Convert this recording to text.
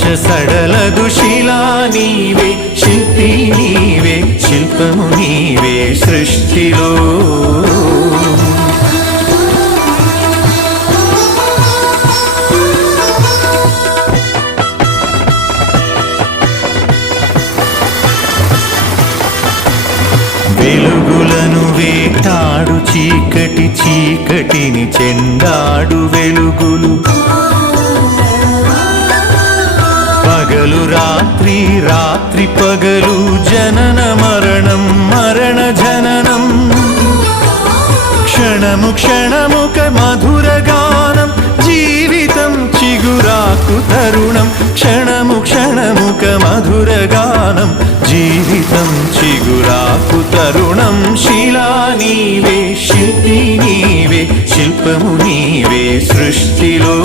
సడలదు శిలా నీవే, శిల్పి నీవే, శిల్పము నీవే సృష్టిలో. వెలుగులను వేటాడు చీకటి, చీకటిని చెండాడు వెలుగులు. పగలు రాత్రి, రాత్రి పగలు, జనన మరణం, మరణ జననం. క్షణము క్షణముక మధుర గానం, జీవితం చిగురాకు తరుణం. క్షణము క్షణముక మధుర గానం, జీవితం చిగురాకు తరుణం. శిలా నీవే, శిల్పి నీవే, శిల్పము నీవే సృష్టిలో.